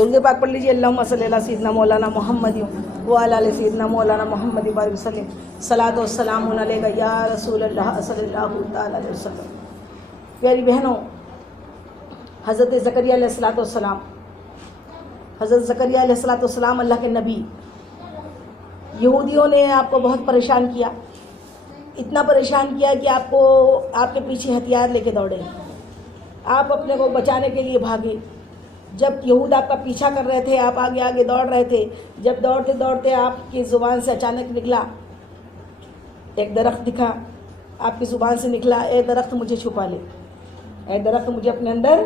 दुर्गे पाक पढ़ लीजिए। अल्लाहुम्मा सल्ली अला सय्यिदना मौलाना मुहम्मद व अला आलि सय्यिदना मौलाना मुहम्मद बारिक वसल्लम। सलातो वस्सलामु अलैका या रसूल अल्लाह सल्लल्लाहु तआला अलैहि वसल्लम। प्यारी बहनों, हज़रत ज़करिया अलैहिस्सलाम, हज़रत ज़करिया अलैहिस्सलाम अल्लाह के नबी, यहूदियों ने आपको बहुत परेशान किया, इतना परेशान किया कि आपको आपके पीछे हथियार लेके दौड़े, आप अपने को बचाने के लिए भागे। जब यहूद आपका पीछा कर रहे थे, आप आगे आगे दौड़ रहे थे, जब दौड़ते दौड़ते आपकी ज़ुबान से अचानक निकला, एक दरख्त दिखा, आपकी ज़ुबान से निकला, ए दरख्त मुझे छुपा ले, ए दरख्त मुझे अपने अंदर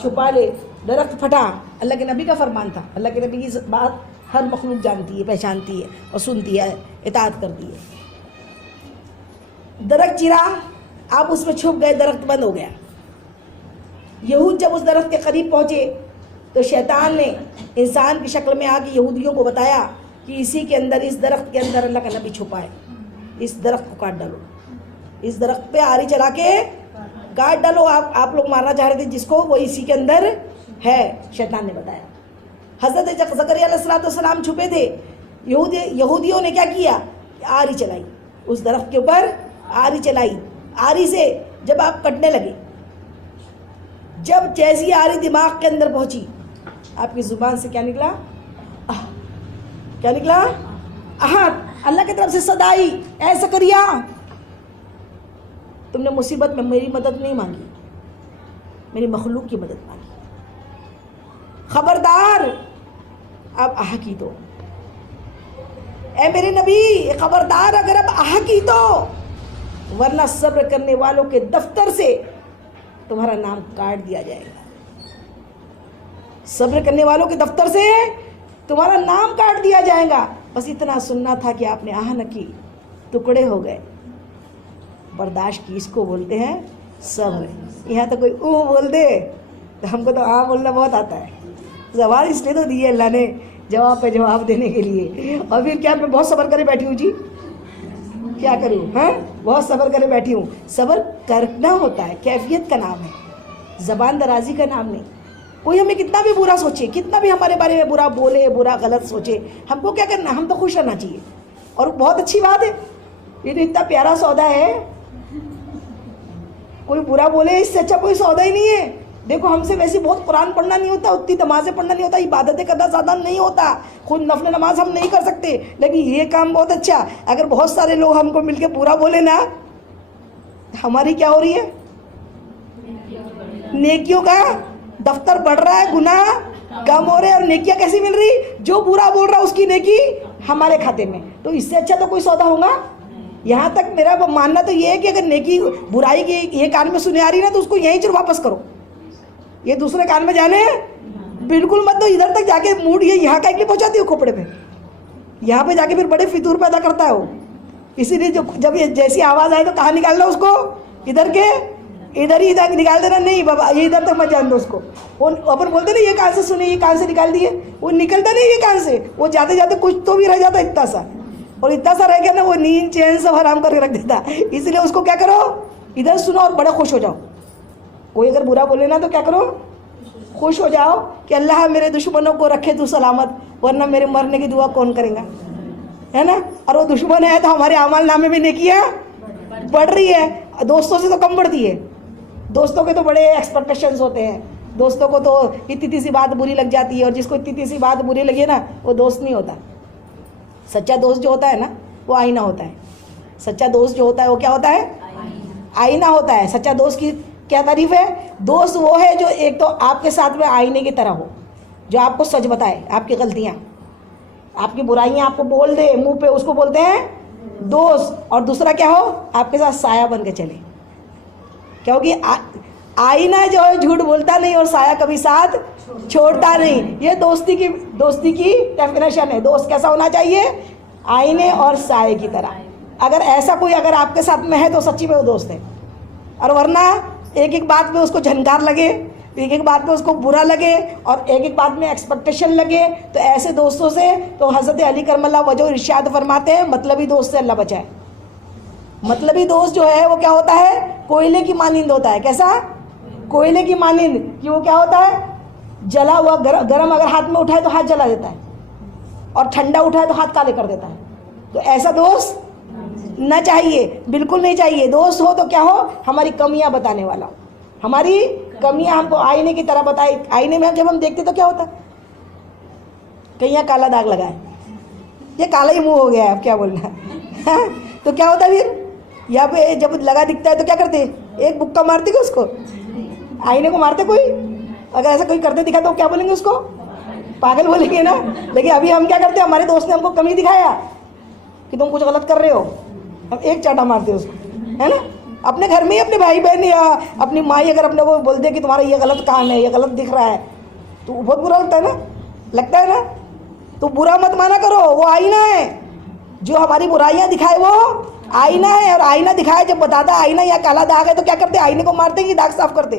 छुपा ले। दरख्त फटा। अल्लाह के नबी का फरमान था। अल्लाह के नबी की बात हर मखलूक जानती है, पहचानती है और सुनती है, इताअत करती है। दरख्त चिरा, आप उसमें छुप गए, दरख्त बंद हो गया। यहूद जब उस दरख्त के करीब पहुँचे तो शैतान ने इंसान की शक्ल में आके यहूदियों को बताया कि इसी के अंदर, इस दरख्त के अंदर अल्लाह का नबी छुपा है, इस दरख्त को काट डालो, इस दरख्त पे आरी चला के काट डालो। आप लोग मारना चाह रहे थे जिसको, वो इसी के अंदर है, शैतान ने बताया। हज़रत ज़करिया अलैहिस्सलाम छुपे थे, यहूदियों ने क्या किया, आरी चलाई, उस दरख्त के ऊपर आरी चलाई। आरी से जब आप कटने लगे, जब जैसी आरी दिमाग के अंदर पहुंची, आपकी ज़ुबान से क्या निकला, क्या निकला, अहद। अल्लाह की तरफ से सदाई, ऐ ज़करिया, तुमने मुसीबत में मेरी मदद नहीं मांगी, मेरी मखलूक की मदद मांगी। खबरदार, अब आह की दो, ऐ मेरे नबी खबरदार, अगर अब आह की तो, वरना सब्र करने वालों के दफ्तर से तुम्हारा नाम काट दिया जाएगा। सब्र करने वालों के दफ्तर से तुम्हारा नाम काट दिया जाएगा। बस इतना सुनना था कि आपने आह न की, टुकड़े हो गए। बर्दाश्त की इसको बोलते हैं सब्र। यहाँ तो कोई ऊ बोल दे तो हमको तो आ बोलना बहुत आता है। ज़बान इसलिए तो दी है अल्लाह ने, जवाब पे जवाब देने के लिए। और फिर क्या, मैं बहुत सब्र करे बैठी हूँ जी, क्या करूँ, हाँ बहुत सब्र करे बैठी हूँ। सब्र करना होता है, कैफियत का नाम है, ज़बान दराजी का नाम नहीं। कोई हमें कितना भी बुरा सोचे, कितना भी हमारे बारे में बुरा बोले, बुरा गलत सोचे, हमको क्या करना, हम तो खुश रहना चाहिए। और बहुत अच्छी बात है, ये तो इतना प्यारा सौदा है, कोई बुरा बोले इससे अच्छा कोई सौदा ही नहीं है। देखो, हमसे वैसे बहुत कुरान पढ़ना नहीं होता, उतनी नमाज़ें पढ़ना नहीं होता, इबादतें करना ज़्यादा नहीं होता, खुद नफल नमाज हम नहीं कर सकते, लेकिन ये काम बहुत अच्छा। अगर बहुत सारे लोग हमको मिलके बुरा बोले ना, हमारी क्या हो रही है, नेकियों का दफ्तर बढ़ रहा है, गुनाह कम हो रहे हैं। और नेकियां कैसी मिल रही, जो बुरा बोल रहा है उसकी नेकी हमारे खाते में। तो इससे अच्छा तो कोई सौदा होगा। यहाँ तक मेरा मानना तो ये है कि अगर नेकी बुराई की ये कान में सुने आ रही ना, तो उसको यहीं से वापस करो, ये दूसरे कान में जाने बिल्कुल मत दो। इधर तक जाके मूड ये यहाँ का एक पहुँचाती हो खोपड़े पे, यहाँ पे जाके फिर बड़े फितूर पैदा करता है वो। इसीलिए जो जब ये जैसी आवाज़ आए तो कहाँ निकालना उसको, इधर के इधर ही इधर निकाल देना, नहीं बाबा ये इधर तक मत जान दो उसको। वो अपन बोलते ना, ये कान से सुने, ये कान से निकाल दिए, वो निकलता नहीं ये कान से, वो जाते जाते कुछ तो भी रह जाता इतना सा, और इतना सा रह गया ना, वो नींद चैन सब हराम करके रख देता। इसलिए उसको क्या करो, इधर सुनो और बड़ा खुश हो जाओ। कोई अगर बुरा बोले ना तो क्या करो, खुश हो जाओ कि अल्लाह मेरे दुश्मनों को रखे तू सलामत, वरना मेरे मरने की दुआ कौन करेगा, है ना। और वो दुश्मन है तो हमारे अमाल नामे में नेकियां बढ़ रही है, दोस्तों से तो कम बढ़ती है। दोस्तों के तो बड़े एक्सपेक्टेशंस होते हैं, दोस्तों को तो इतनी सी बात बुरी लग जाती है, और जिसको इतनी सी बात बुरी लगी ना, वो दोस्त नहीं होता। सच्चा दोस्त जो होता है ना, वो आईना होता है। सच्चा दोस्त जो होता है वो क्या होता है, आईना होता है। सच्चा दोस्त की क्या तारीफ है, दोस्त वो है जो एक तो आपके साथ में आईने की तरह हो, जो आपको सच बताए, आपकी गलतियाँ, आपकी बुराइयाँ आपको बोल दे मुंह पे, उसको बोलते हैं दोस्त। और दूसरा क्या हो, आपके साथ साया बन के चले, क्योंकि आईना जो है झूठ बोलता नहीं और साया कभी साथ छोड़ता नहीं। ये दोस्ती की डेफिनेशन है। दोस्त कैसा होना चाहिए, आईने और साये की तरह। अगर ऐसा कोई अगर आपके साथ में है तो सच्ची में वो दोस्त है। और वरना एक एक बात पे उसको झनकार लगे, एक एक बात पे उसको बुरा लगे, और एक एक बात में एक्सपेक्टेशन लगे, तो ऐसे दोस्तों से तो हज़रत अली करमल्ला वजह इरशाद फरमाते हैं, मतलबी दोस्त से अल्लाह बचाए। मतलबी दोस्त जो है वो क्या होता है, कोयले की मानिंद होता है। कैसा, कोयले की मानिंद कि वो क्या होता है, जला हुआ गरम अगर हाथ में उठाए तो हाथ जला देता है, और ठंडा उठाए तो हाथ काले कर देता है। तो ऐसा दोस्त ना चाहिए, बिल्कुल नहीं चाहिए। दोस्त हो तो क्या हो, हमारी कमियां बताने वाला, हमारी कमियां हमको आईने की तरह बताए। आईने में जब हम देखते तो क्या होता है, कहीं यहाँ काला दाग लगा है, ये काला ही मुंह हो गया है, अब क्या बोलना है। तो क्या होता है फिर, यहाँ पे जब लगा दिखता है तो क्या करते, एक बुक्का मारते क्या उसको, आईने को मारते कोई, अगर ऐसा कोई करते दिखा तो क्या बोलेंगे उसको, पागल बोलेंगे ना। लेकिन अभी हम क्या करते हैं, हमारे दोस्त ने हमको कमी दिखाया कि तुम कुछ गलत कर रहे हो, हम एक चाटा मारते हैं उसको, है ना। अपने घर में ही अपने भाई बहन या अपनी माँ अगर अपने को बोलते कि तुम्हारा ये गलत काम है, ये गलत दिख रहा है, तो बहुत बुरा लगता है ना, लगता है ना। तो बुरा मत माना करो, वो आईना है, जो हमारी बुराइयां दिखाए वो आईना है। और आईना दिखाए जब बताता आईना या काला दाग है तो क्या करते, आईने को मारते कि दाग साफ करते,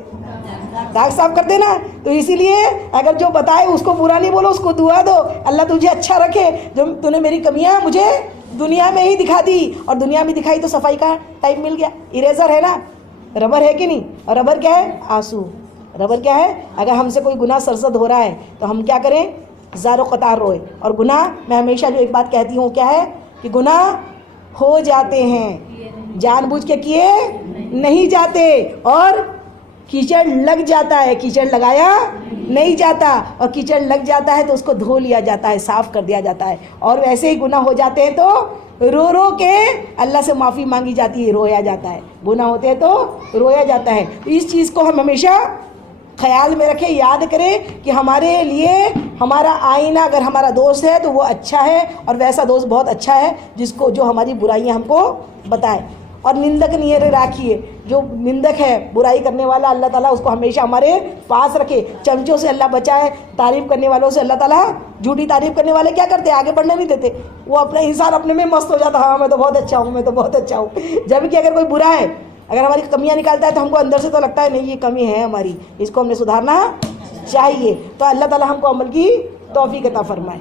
दाग साफ करते ना। तो इसीलिए अगर जो बताए उसको बुरा नहीं बोलो, उसको दुआ दो, अल्लाह तुझे अच्छा रखे, जो तूने मेरी कमियां मुझे दुनिया में ही दिखा दी, और दुनिया में दिखाई तो सफाई का टाइम मिल गया। इरेजर है ना, रबर है कि नहीं, और रबर क्या है, आंसू। रबर क्या है, अगर हमसे कोई गुनाह सरसद हो रहा है तो हम क्या करें, ज़ारो कतार रोए। और गुनाह, मैं हमेशा जो एक बात कहती हूँ क्या है कि गुनाह हो जाते हैं, जानबूझ के किए नहीं जाते, और कीचड़ लग जाता है, कीचड़ लगाया नहीं जाता, और कीचड़ लग जाता है तो उसको धो लिया जाता है, साफ़ कर दिया जाता है। और वैसे ही गुनाह हो जाते हैं तो रो रो के अल्लाह से माफ़ी मांगी जाती है, रोया जाता है। गुनाह होते हैं तो रोया जाता है। इस चीज़ को हम हमेशा ख्याल में रखें, याद करें कि हमारे लिए हमारा आईना अगर हमारा दोस्त है तो वो अच्छा है, और वैसा दोस्त बहुत अच्छा है जिसको, जो हमारी बुराइयां हमको बताए। और निंदक नहीं राखिए, जो निंदक है, बुराई करने वाला, अल्लाह ताला उसको हमेशा हमारे पास रखे। चमचों से अल्लाह बचाए, तारीफ़ करने वालों से अल्लाह ताला, झूठी तारीफ़ करने वाले क्या करते, आगे बढ़ने नहीं देते। वो अपना इंसान अपने में मस्त हो जाता, हाँ मैं तो बहुत अच्छा हूँ, मैं तो बहुत अच्छा हूँ। जबकि अगर कोई बुरा है, अगर हमारी कमियां निकालता है तो हमको अंदर से तो लगता है नहीं ये कमी है हमारी, इसको हमने सुधारना चाहिए। तो अल्लाह ताला हमको अमल की तौफीक अता फरमाए।